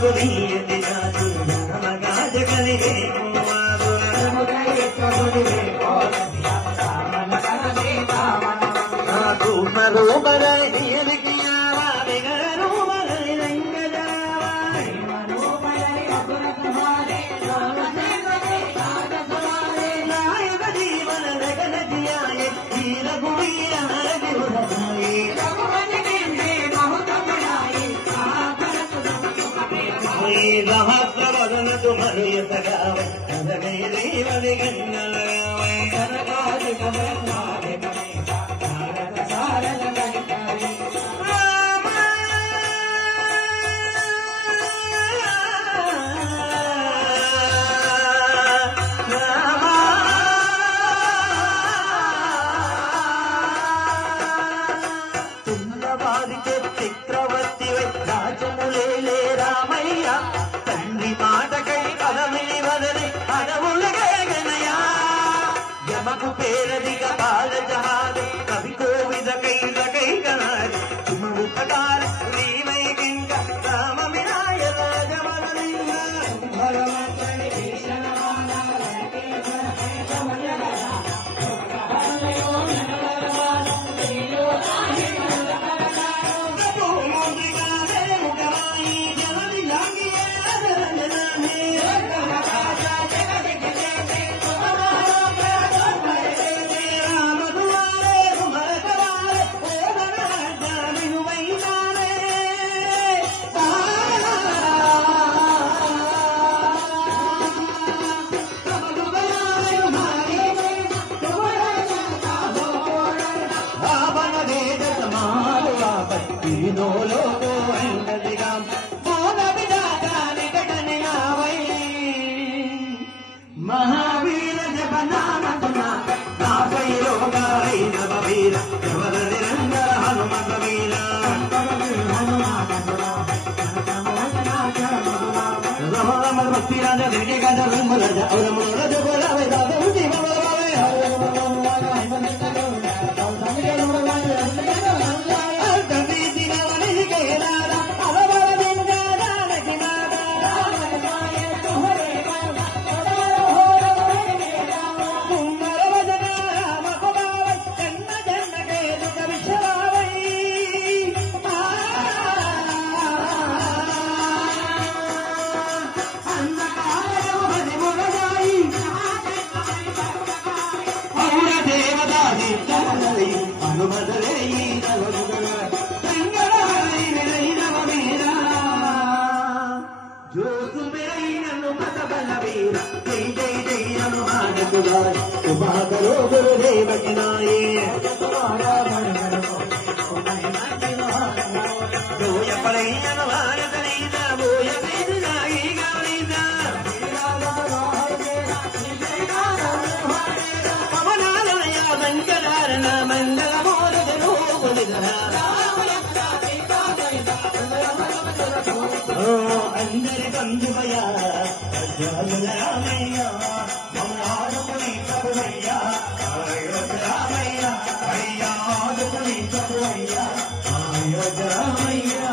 गोविंद जादू नमगाज कलिरे மறியத்தகாவ அதனை தேவனை கண்ணலகாவ கரகாதி கமல் నాకు పేరది ರೇಣಿ ಗದ ರಂಗ ರಜ ಅವರ కుమార శుభా కరో గురుదేవ కినాయే అందరి బంధువయ్యా రామయ్యా. చప్పుడయ్యా అయోధ్య రామయ్య అయ్యా ఆదుకుని చప్పుడయ్యా అయోధ్య రామయ్యా